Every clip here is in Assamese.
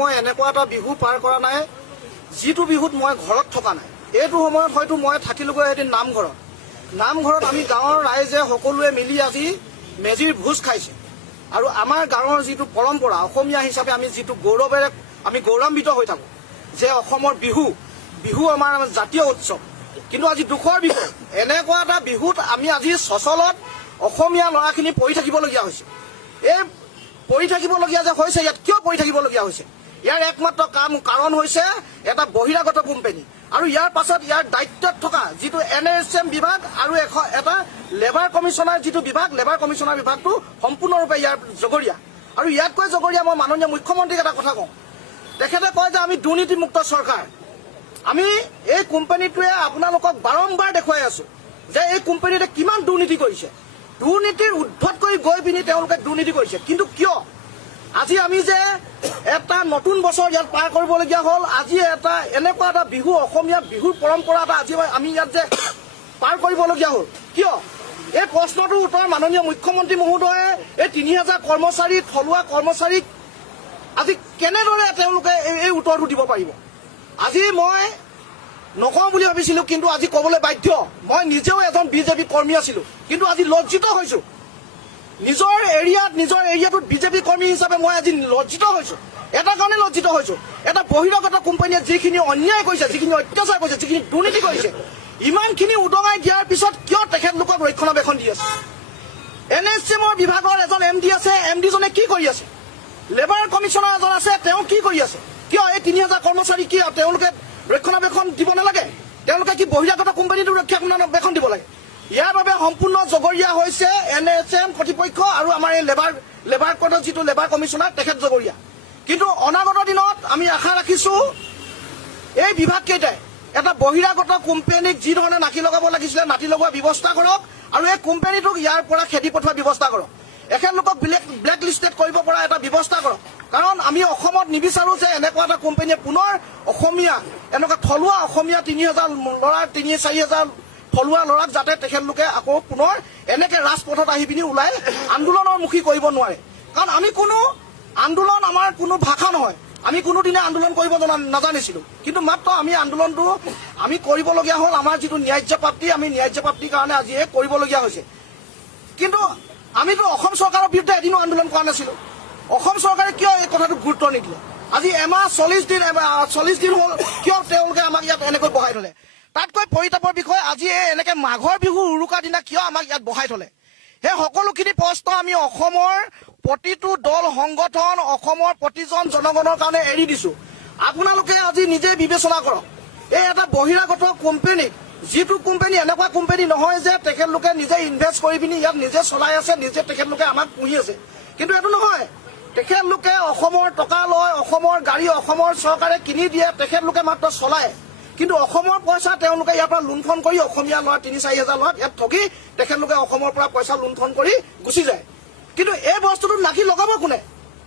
মই এনেকুৱা এটা বিহু পাৰ কৰা নাই যিটো বিহুত মই ঘৰত থকা নাই। এইটো সময়ত হয়তো মই থাকিলোগৈ এদিন নামঘৰত আমি গাঁৱৰ ৰাইজে সকলোৱে মিলি আজি মেজিৰ ভোজ খাইছে। আৰু আমাৰ গাঁৱৰ যিটো পৰম্পৰা অসমীয়া হিচাপে আমি যিটো গৌৰৱেৰে আমি গৌৰৱান্বিত হৈ থাকোঁ যে অসমৰ বিহু আমাৰ জাতীয় উৎসৱ। কিন্তু আজি দুখৰ বিষয় এনেকুৱা এটা বিহুত আমি আজি সচলত অসমীয়া ল'ৰাখিনি পৰি থাকিবলগীয়া হৈছে। এই পৰি থাকিবলগীয়া যে হৈছে ইয়াত কিয় পৰি থাকিবলগীয়া হৈছে? ইয়াৰ একমাত্ৰ কাৰণ হৈছে এটা বহিৰাগত কোম্পানী আৰু ইয়াৰ পাছত ইয়াৰ দায়িত্বত থকা যিটো NSM বিভাগ আৰু এটা লেবাৰ কমিশ্যনাৰ যিটো বিভাগ, লেবাৰ কমিশ্যনাৰ বিভাগটো সম্পূৰ্ণৰূপে ইয়াৰ জগৰীয়া। আৰু ইয়াতকৈ জগৰীয়া মই মাননীয় মুখ্যমন্ত্ৰীক এটা কথা কওঁ। তেখেতে কয় যে আমি দুৰ্নীতিমুক্ত চৰকাৰ। আমি এই কোম্পানীটোৱে আপোনালোকক বাৰম্বাৰ দেখুৱাই আছো যে এই কোম্পানীটোৱে কিমান দুৰ্নীতি কৰিছে। দুৰ্নীতিৰ উদ্ধত কৰি গৈ পিনি তেওঁলোকে দুৰ্নীতি কৰিছে। কিন্তু কিয় আজি আমি যে এটা নতুন বছৰ ইয়াত পাৰ কৰিবলগীয়া হ'ল, আজি এটা এনেকুৱা এটা বিহু অসমীয়া বিহুৰ পৰম্পৰা এটা আজি আমি ইয়াত যে পাৰ কৰিবলগীয়া হ'ল, কিয়? এই প্ৰশ্নটোৰ উত্তৰ মাননীয় মুখ্যমন্ত্ৰী মহোদয়ে এই 3000 কৰ্মচাৰী থলুৱা কৰ্মচাৰীক আজি কেনেদৰে তেওঁলোকে এই উত্তৰটো দিব পাৰিব? আজি মই নকওঁ বুলি ভাবিছিলোঁ, কিন্তু আজি ক'বলৈ বাধ্য। মই নিজেও এজন বিজেপি কৰ্মী আছিলোঁ, কিন্তু আজি লজ্জিত হৈছোঁ। নিজৰ এৰিয়াটোত বিজেপি কৰ্মী হিচাপে মই আজি লজ্জিত হৈছোঁ। এটা কাৰণে লজ্জিত হৈছোঁ, এটা বহিৰাগত কোম্পানীয়ে যিখিনি অন্যায় কৰিছে, যিখিনি অত্যাচাৰ কৰিছে, যিখিনি দুৰ্নীতি কৰিছে, ইমানখিনি উদঙাই দিয়াৰ পিছত কিয় তেখেতলোকক ৰক্ষণাবেক্ষণ দি আছে? NSMৰ বিভাগৰ এজন MD আছে, MDজনে কি কৰি আছে? লেবাৰ কমিশ্যনাৰ এজন আছে, তেওঁ কি কৰি আছে? কিয় এই 3000 কৰ্মচাৰী কি তেওঁলোকে ৰক্ষণাবেক্ষণ দিব নালাগে? তেওঁলোকে কি বহিৰাগত কোম্পানীটো ৰক্ষণাবেক্ষণ দিব লাগে? ইয়াৰ বাবে সম্পূৰ্ণ জগৰীয়া হৈছে NSM কৰ্তৃপক্ষ আৰু আমাৰ এই লেবাৰ কোডৰ যিটো লেবাৰ কমিশ্যনাৰ তেখেত জগৰীয়া। কিন্তু অনাগত দিনত আমি আশা ৰাখিছোঁ এই বিভাগকেইটাই এটা বহিৰাগত কোম্পানীক যি ধৰণে নাকি লগাব লাগিছিলে নাতি লগোৱাৰ ব্যৱস্থা কৰক আৰু এই কোম্পানীটোক ইয়াৰ পৰা খেদি পঠোৱাৰ ব্যৱস্থা কৰক। এখেতলোকক ব্লেক লিষ্টেড কৰিব পৰা এটা ব্যৱস্থা কৰক। কাৰণ আমি অসমত নিবিচাৰোঁ যে এনেকুৱা এটা কোম্পানীয়ে পুনৰ অসমীয়া এনেকুৱা থলুৱা অসমীয়া 3000 ল'ৰা 4,000 থলুৱা ল'ৰাক যাতে তেখেতলোকে আকৌ পুনৰ এনেকে ৰাজপথত আহি পিনি ওলাই আন্দোলনৰ মুখী কৰিব নোৱাৰে। কাৰণ আমি কোনো আন্দোলন আমাৰ কোনো ভাষা নহয়, আমি কোনোদিনে আন্দোলন কৰিব নাজানিছিলোঁ। কিন্তু মাত্ৰ আমি আন্দোলনটো আমি কৰিবলগীয়া হ'ল আমাৰ যিটো ন্যায্য প্ৰাপ্তি, আমি ন্যায্য প্ৰাপ্তিৰ কাৰণে আজি কৰিবলগীয়া হৈছে। কিন্তু আমিতো অসম চৰকাৰৰ বিৰুদ্ধে এদিনো আন্দোলন কৰা নাছিলোঁ। অসম চৰকাৰে কিয় এই কথাটো গুৰুত্ব নিদিলে? আজি এমাহ 40 দিন হ'ল, কিয় তেওঁলোকে আমাক ইয়াত এনেকৈ বহাই থলে? তাতকৈ পৰিতাপৰ বিষয় আজি এনেকে মাঘৰ বিহু উৰুকা দিনা কিয় আমাক ইয়াত বহাই থলে? সেই সকলোখিনি প্ৰশ্ন আমি অসমৰ প্ৰতিটো দল সংগঠন, অসমৰ প্ৰতিজন জনগণৰ কাৰণে এৰি দিছোঁ। আপোনালোকে আজি নিজে বিবেচনা কৰক। এই এটা বহিৰাগত কোম্পানীক, যিটো কোম্পানী এনেকুৱা কোম্পানী নহয় যে তেখেতলোকে নিজে ইনভেষ্ট কৰি পিনি ইয়াত নিজে চলাই আছে, নিজে তেখেতলোকে আমাক পুহি আছে। কিন্তু এইটো নহয়, তেখেতলোকে অসমৰ টকা লয়, অসমৰ গাড়ী অসমৰ চৰকাৰে কিনি দিয়ে, তেখেতলোকে মাত্ৰ চলায়। কিন্তু অসমৰ পইচা তেওঁলোকে ইয়াৰ পৰা লুণ্ঠন কৰি অসমীয়া ল'ৰা 3-4 হাজাৰ ল'ৰাক ইয়াত ঠগি তেখেতলোকে অসমৰ পৰা পইচা লুণ্ঠন কৰি গুচি যায়। কিন্তু এই বস্তুটোত নাকি লগাব কোনে?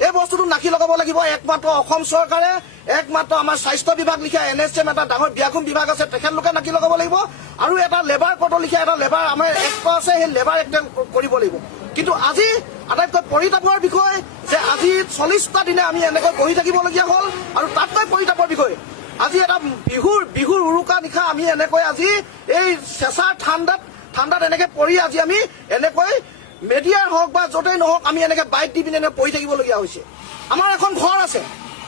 এই বস্তুটোত নাকি লগাব লাগিব একমাত্ৰ অসম চৰকাৰে, একমাত্ৰ আমাৰ স্বাস্থ্য বিভাগ লিখা NSM এটা ডাঙৰ ব্যাকুম বিভাগ আছে, তেখেতলোকে নাকি লগাব লাগিব। আৰু এটা লেবাৰ কোডৰ লিখা এটা লেবাৰ আমাৰ এক্ট আছে, সেই লেবাৰ এক্টে কৰিব লাগিব। কিন্তু আজি আটাইতকৈ পৰিতাপৰ বিষয় যে আজি 40টা দিনে আমি এনেকৈ বহি থাকিবলগীয়া হ'ল। আৰু তাতকৈ পৰিতাপৰ বিষয় আজি এটা বিহুৰ উৰুকা নিশা আমি এনেকৈ আজি এই চেঁচাৰ ঠাণ্ডাত এনেকৈ পৰি আজি আমি এনেকৈ মিডিয়াৰ হওক বা য'তেই নহওক আমি এনেকৈ বাইক দি পিনে এনেকৈ পৰি থাকিবলগীয়া হৈছে। আমাৰ এখন ঘৰ আছে,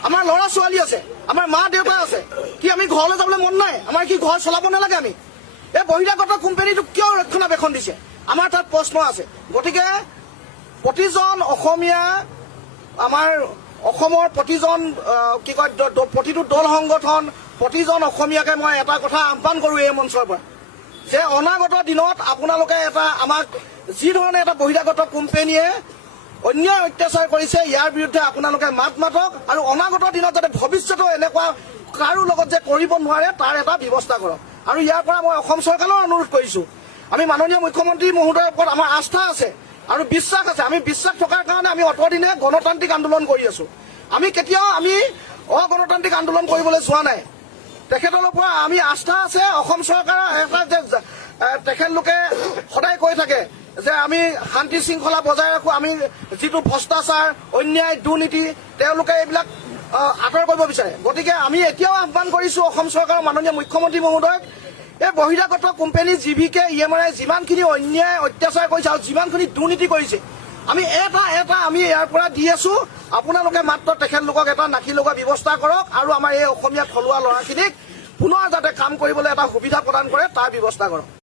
আমাৰ ল'ৰা ছোৱালী আছে, আমাৰ মা দেউতা আছে, কি আমি ঘৰলৈ যাবলৈ মন নাই? আমাৰ কি ঘৰ চলাব নালাগে? আমি এই বহিৰাগত কোম্পানীটোক কিয় ৰক্ষণাবেক্ষণ দিছে? আমাৰ তাত প্ৰশ্ন আছে। গতিকে প্ৰতিজন অসমীয়া, আমাৰ অসমৰ প্ৰতিজন কি কয় প্ৰতিটো দল সংগঠন, প্ৰতিজন অসমীয়াকে মই এটা কথা আহ্বান কৰোঁ এই মঞ্চৰ পৰা যে অনাগত দিনত আপোনালোকে এটা আমাক যি ধৰণে এটা বহিৰাগত কোম্পানীয়ে অন্যায় অত্যাচাৰ কৰিছে ইয়াৰ বিৰুদ্ধে আপোনালোকে মাত মাতক আৰু অনাগত দিনত যাতে ভৱিষ্যতেও এনেকুৱা কাৰো লগত যে কৰিব নোৱাৰে তাৰ এটা ব্যৱস্থা কৰক। আৰু ইয়াৰ পৰা মই অসম চৰকাৰলৈ অনুৰোধ কৰিছোঁ, আমি মাননীয় মুখ্যমন্ত্ৰী মহোদয়ৰ ওপৰত আমাৰ আস্থা আছে আৰু বিশ্বাস আছে। আমি বিশ্বাস থকাৰ কাৰণে আমি অতদিনে গণতান্ত্ৰিক আন্দোলন কৰি আছোঁ। আমি কেতিয়াও অগণতান্ত্ৰিক আন্দোলন কৰিবলৈ যোৱা নাই। তেখেতসকলৰ পৰা আমি আস্থা আছে। অসম চৰকাৰৰ এটা যে তেখেতলোকে সদায় কৈ থাকে যে আমি শান্তি শৃংখলা বজাই ৰাখোঁ, আমি যিটো ভ্ৰষ্টাচাৰ, অন্যায়, দুৰ্নীতি তেওঁলোকে এইবিলাক আঁতৰ কৰিব বিচাৰে। গতিকে আমি এতিয়াও আহ্বান কৰিছোঁ অসম চৰকাৰৰ মাননীয় মুখ্যমন্ত্ৰী মহোদয়ক, এই বহিৰাগত কোম্পানী জিভিকে ইএমআৰে যিমানখিনি অন্যায় অত্যাচাৰ কৰিছে আৰু যিমানখিনি দুৰ্নীতি কৰিছে, আমি এটা আমি ইয়াৰ পৰা দি আছোঁ। আপোনালোকে মাত্ৰ তেখেতলোকক এটা নাকি লগোৱা ব্যৱস্থা কৰক আৰু আমাৰ এই অসমীয়া থলুৱা ল'ৰাখিনিক পুনৰ যাতে কাম কৰিবলৈ এটা সুবিধা প্ৰদান কৰে তাৰ ব্যৱস্থা কৰক।